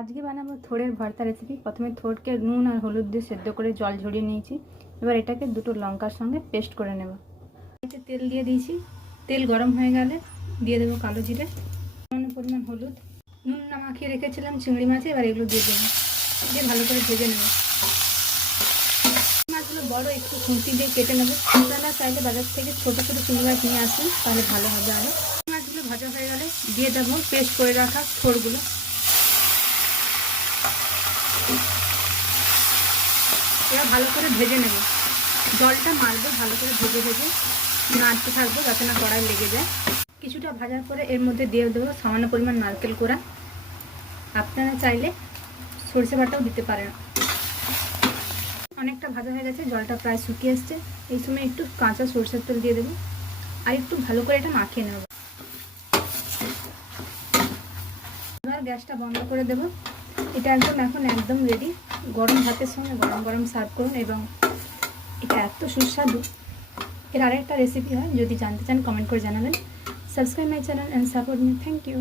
আজকে বানাবো থোড়ের ভর্তা রেসিপি। প্রথমে থোড়কে নুন আর হলুদ দিয়ে সেদ্ধ করে জল ঝরিয়ে নিয়েছি। এবার এটাকে দুটো লঙ্কার সঙ্গে পেস্ট করে নেব। এতে তেল দিয়ে দিয়েছি। তেল গরম হয়ে গেলে দিয়ে দেবো কালো জিরে, সামান্য পরিমাণ হলুদ, নুন না মাখিয়ে রেখেছিলাম চিংড়ি মাছে, এবার এগুলো দিয়ে দেবো। দিয়ে ভালো করে ভেজে নেব। মাছগুলো বড় একটু খুঁটি দিয়ে কেটে নেবো। আপনারা চাইলে বাজার থেকে ছোটো ছোটো চিংড়ি মাছ নিয়ে আসুন, তাহলে ভালো হবে। আরও মাছগুলো ভাজা হয়ে গেলে দিয়ে দেবো পেস্ট করে রাখা থোড়গুলো। এবার ভালো করে ভেজে নেব। জলটা মারবো, ভালো করে ভেজে ভেজে নাড়তে থাকবো যাতে না কড়াই লেগে যায়। কিছুটা ভাজার পরে এর মধ্যে দিয়ে দেবো সামান্য পরিমাণ নারকেল কোড়া। আপনারা চাইলে সরষে বাটাও দিতে পারেন। অনেকটা ভাজা হয়ে গেছে, জলটা প্রায় শুকিয়ে এসছে। এই সময় একটু কাঁচা সরষের তেল দিয়ে দেবো আর একটু ভালো করে এটা মাখিয়ে নেব। এবার গ্যাসটা বন্ধ করে দেবো। এটা এখন একদম রেডি। গরম ভাতের সঙ্গে গরম গরম সার্ভ করুন এবং এটা এত সুস্বাদু। এর আরেকটা রেসিপি হয়, যদি জানতে চান কমেন্ট করে জানাবেন। Subscribe my channel and support me. Thank you.